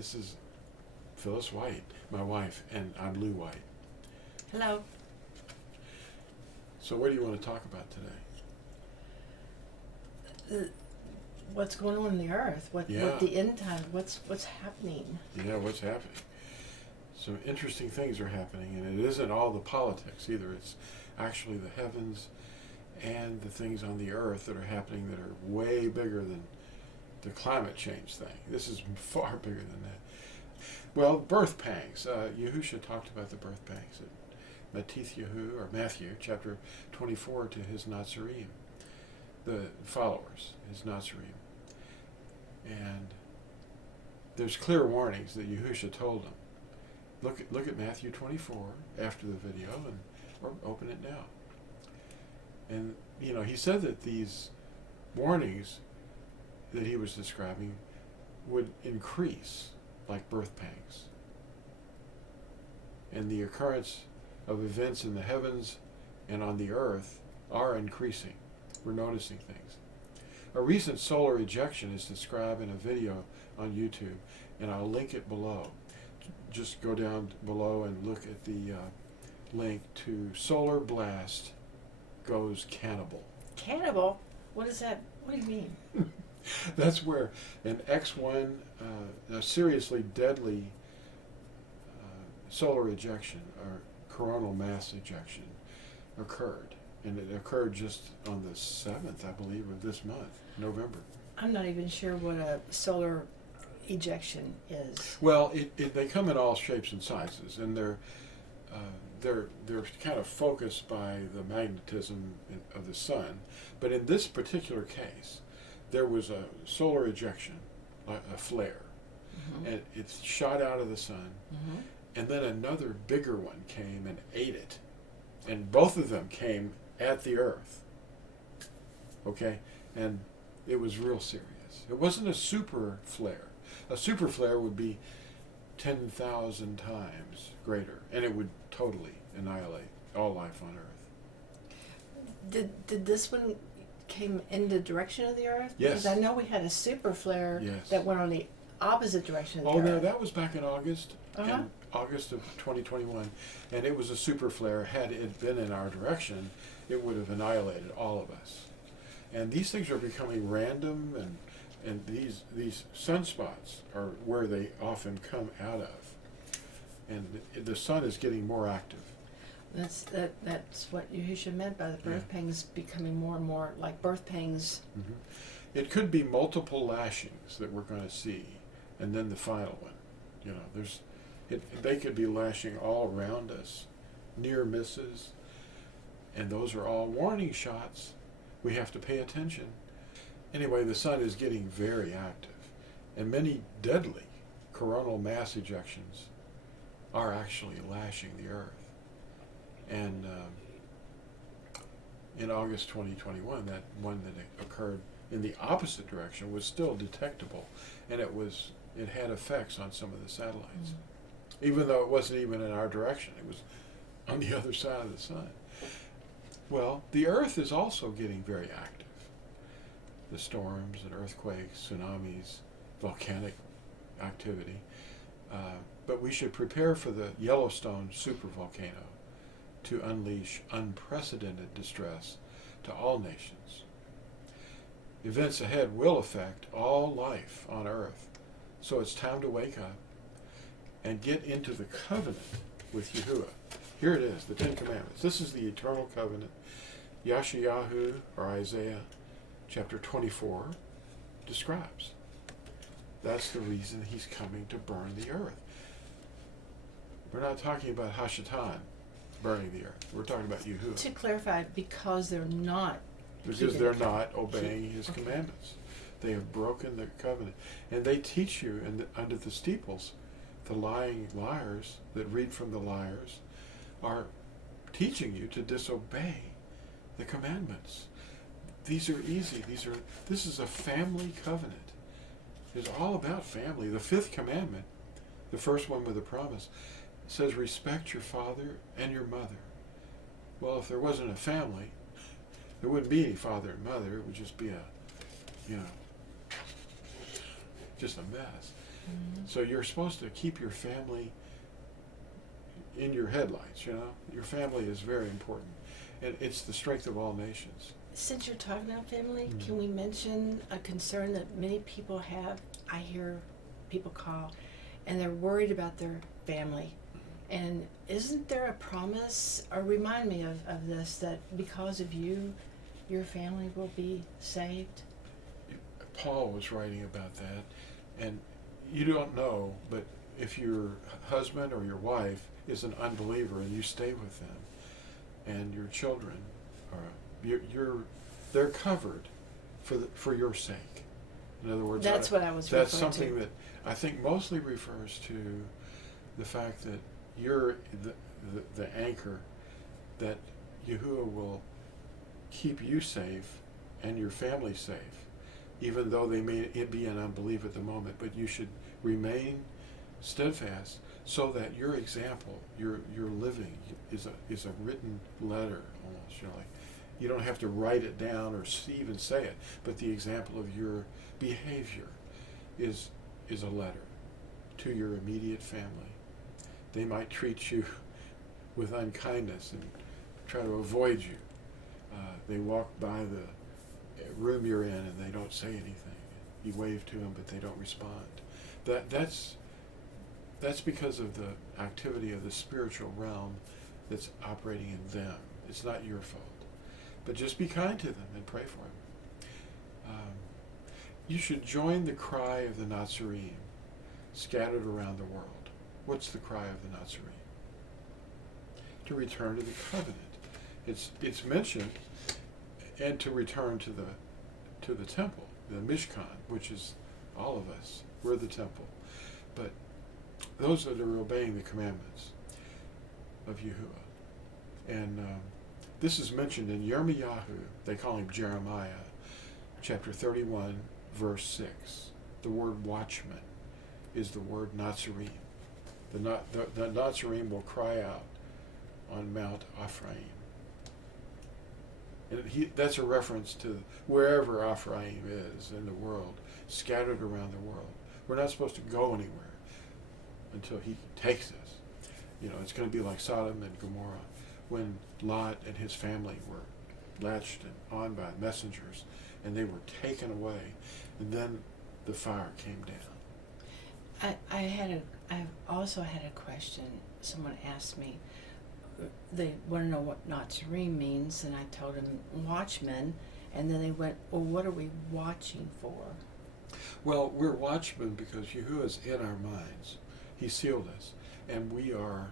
This is Phyllis White, my wife, and I'm Lew White. Hello. So what do you want to talk about today? What's going on in the earth? What the end time? What's happening? Yeah, what's happening? Some interesting things are happening, and it isn't all the politics either. It's actually the heavens and the things on the earth that are happening that are way bigger than the climate change thing. This is far bigger than that. Well, birth pangs. Yahusha talked about the birth pangs at Matthew chapter 24 to his Natsarim, the followers, his Natsarim. And there's clear warnings that Yahusha told them. Look at Matthew 24 after the video, or open it now. And he said that these warnings that he was describing would increase like birth pangs. And the occurrence of events in the heavens and on the earth are increasing. We're noticing things. A recent solar ejection is described in a video on YouTube, and I'll link it below. Just go down below and look at the link to Solar Blast Goes Cannibal. Cannibal? What is that? What do you mean? That's where an X1, a seriously deadly solar ejection or coronal mass ejection occurred. And it occurred just on the 7th, I believe, of this month, November. I'm not even sure what a solar ejection is. Well, they come in all shapes and sizes, and they're kind of focused by the magnetism of the sun. But in this particular case, there was a solar ejection, a flare, and it shot out of the sun, and then another bigger one came and ate it, and both of them came at the earth. Okay, and it was real serious. It wasn't a super flare. A super flare would be 10,000 times greater, and it would totally annihilate all life on Earth. Did this one came in the direction of the Earth? Yes. Because I know we had a super flare that went on the opposite direction of the Earth. Oh, no, that was back in August, in August of 2021, and it was a super flare. Had it been in our direction, it would have annihilated all of us. And these things are becoming random, and these sunspots are where they often come out of. And the sun is getting more active. That's what Yahusha meant by the birth pangs becoming more and more like birth pangs. It could be multiple lashings that we're going to see, and then the final one. They could be lashing all around us, near misses, and those are all warning shots. We have to pay attention. Anyway, the sun is getting very active, and many deadly coronal mass ejections are actually lashing the earth. And in August 2021, that one that occurred in the opposite direction was still detectable, and it had effects on some of the satellites, even though it wasn't even in our direction. It was on the other side of the sun. Well, the earth is also getting very active. The storms and earthquakes, tsunamis, volcanic activity. But we should prepare for the Yellowstone supervolcano to unleash unprecedented distress to all nations. Events ahead will affect all life on earth. So it's time to wake up and get into the covenant with Yahuwah. Here it is, the Ten Commandments. This is the eternal covenant. Yashayahu, or Isaiah, chapter 24, describes. That's the reason he's coming to burn the earth. We're not talking about Hashatan burning the earth. We're talking about Yahuwah. To clarify, because they're not obeying his commandments. They have broken the covenant. And they teach you under the steeples, the lying liars that read from the liars are teaching you to disobey the commandments. These are easy. This is a family covenant. It's all about family. The fifth commandment, the first one with a promise, says respect your father and your mother. Well, if there wasn't a family, there wouldn't be any father and mother. It would just be just a mess. So you're supposed to keep your family in your headlights, you know. Your family is very important. And it's the strength of all nations. Since you're talking about family, can we mention a concern that many people have? I hear people call, and they're worried about their family. And isn't there a promise, or remind me of this, that because of you, your family will be saved? Paul was writing about that, and you don't know, but if your husband or your wife is an unbeliever and you stay with them, and your children are, they're covered for your sake. In other words, That's what I was that's referring something to. that I think mostly refers to the fact that you're the anchor, that Yahuwah will keep you safe and your family safe, even though they may be in unbelief at the moment. But you should remain steadfast, so that your example, your living, is a written letter almost. You know, like, you don't have to write it down or even say it, but the example of your behavior is a letter to your immediate family. They might treat you with unkindness and try to avoid you. They walk by the room you're in and they don't say anything. You wave to them, but they don't respond. That's because of the activity of the spiritual realm that's operating in them. It's not your fault. But just be kind to them and pray for them. You should join the cry of the Natsarim scattered around the world. What's the cry of the Natsarim? To return to the covenant. It's mentioned, and to return to the temple, the Mishkan, which is all of us. We're the temple. But those that are obeying the commandments of Yahuwah. And this is mentioned in Yirmiyahu, they call him Jeremiah, chapter 31, verse 6. The word watchman is the word Natsarim. The Natsarim will cry out on Mount Ephraim. And that's a reference to wherever Ephraim is in the world, scattered around the world. We're not supposed to go anywhere until he takes us. You know, it's going to be like Sodom and Gomorrah, when Lot and his family were latched on by messengers, and they were taken away, and then the fire came down. I also had a question. Someone asked me, they want to know what Natsarim means, and I told them watchmen, and then they went, well, what are we watching for? Well, we're watchmen because Yahuwah is in our minds. He sealed us, and we are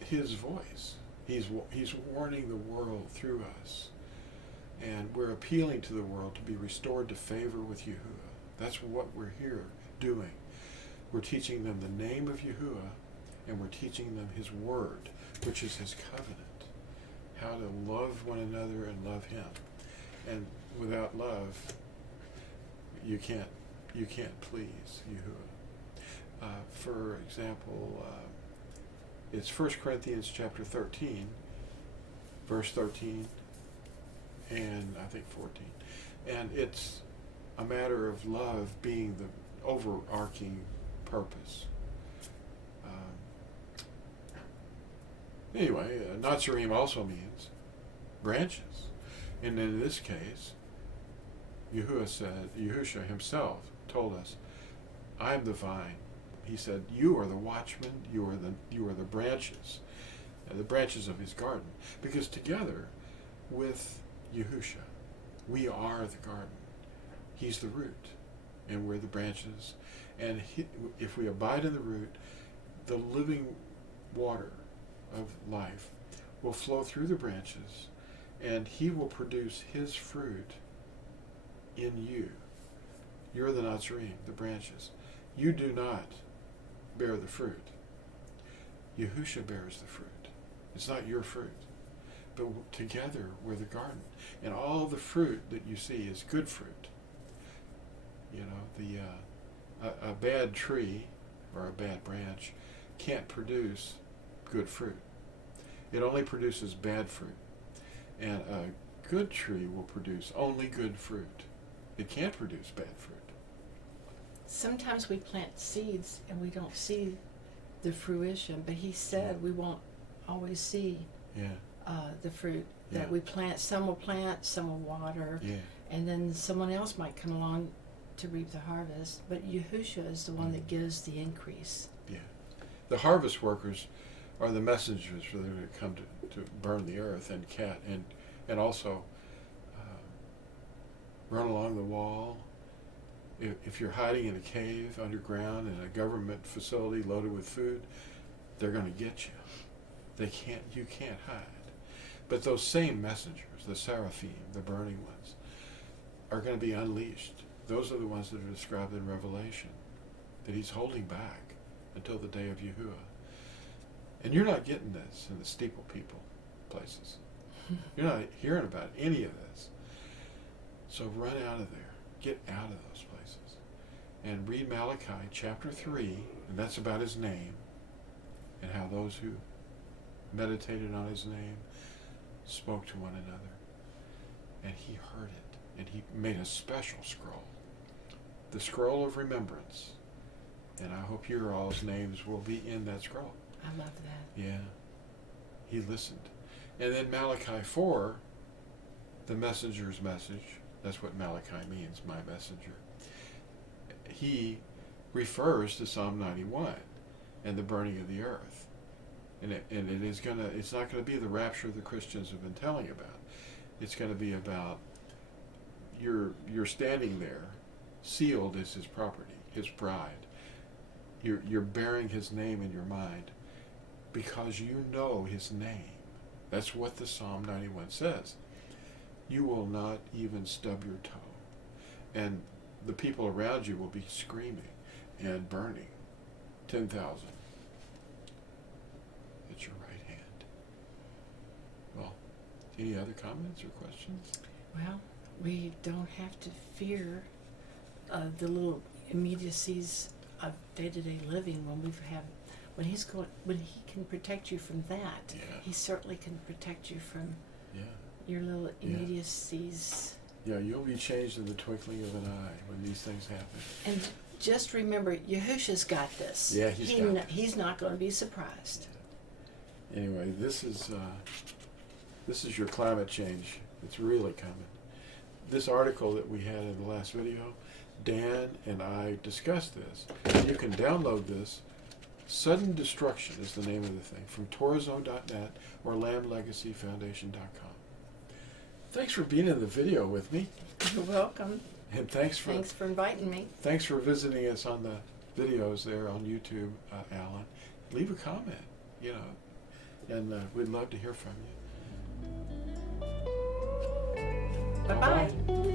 his voice. He's warning the world through us, and we're appealing to the world to be restored to favor with Yahuwah. That's what we're here doing. We're teaching them the name of Yahuwah, and we're teaching them his word, which is his covenant, how to love one another and love him. And without love, you can't please Yahuwah. For example, it's 1 Corinthians chapter 13, verse 13, and I think 14. And it's a matter of love being the overarching purpose. Anyway, Natsarim also means branches. And in this case, Yahusha himself told us, I'm the vine. He said, you are the watchman, you are the branches of his garden. Because together with Yahusha, we are the garden. He's the root, and we're the branches. And if we abide in the root, the living water of life will flow through the branches, and he will produce his fruit in you. You're the Natsarim, the branches. You do not bear the fruit. Yahusha bears the fruit. It's not your fruit. But together we're the garden. And all the fruit that you see is good fruit. You know, a bad tree or a bad branch can't produce good fruit. It only produces bad fruit. And a good tree will produce only good fruit. It can't produce bad fruit. sometimes we plant seeds and we don't see the fruition, but he said we won't always see the fruit that we plant. Some will plant, some will water, and then someone else might come along to reap the harvest. But Yahushua is the one that gives the increase. Yeah. The harvest workers are the messengers for them to come to burn the earth and also run along the wall. If you're hiding in a cave underground in a government facility loaded with food, they're going to get you. You can't hide. But those same messengers, the seraphim, the burning ones, are going to be unleashed. Those are the ones that are described in Revelation, that he's holding back until the day of Yahuwah. And you're not getting this in the steeple people places. You're not hearing about any of this. So run out of there. Get out of those places. And read Malachi chapter 3, and that's about his name, and how those who meditated on his name spoke to one another. And he heard it, and he made a special scroll. The scroll of remembrance. And I hope your all's names will be in that scroll. I love that. Yeah. He listened. And then Malachi 4, the messenger's message, that's what Malachi means, my messenger. He refers to Psalm 91 and the burning of the earth. And it's not going to be the rapture the Christians have been telling about. It's going to be about you're standing there, sealed as his property, his bride. You're bearing his name in your mind because you know his name. That's what the Psalm 91 says. You will not even stub your toe. And the people around you will be screaming and burning. 10,000 at your right hand. Well, any other comments or questions? Well, we don't have to fear the little immediacies of day-to-day living when he can protect you from that. He certainly can protect you from your little immediacies. Yeah, you'll be changed in the twinkling of an eye when these things happen. And just remember, Yahusha's got this. Yeah, he's not going to be surprised. Yeah. Anyway, this is your climate change. It's really coming. This article that we had in the last video, Dan and I discussed this. You can download this. Sudden Destruction is the name of the thing, from Torazone.net or LambLegacyFoundation.com. Thanks for being in the video with me. You're welcome. And thanks for inviting me. Thanks for visiting us on the videos there on YouTube, Alan. Leave a comment, and we'd love to hear from you. Bye-bye.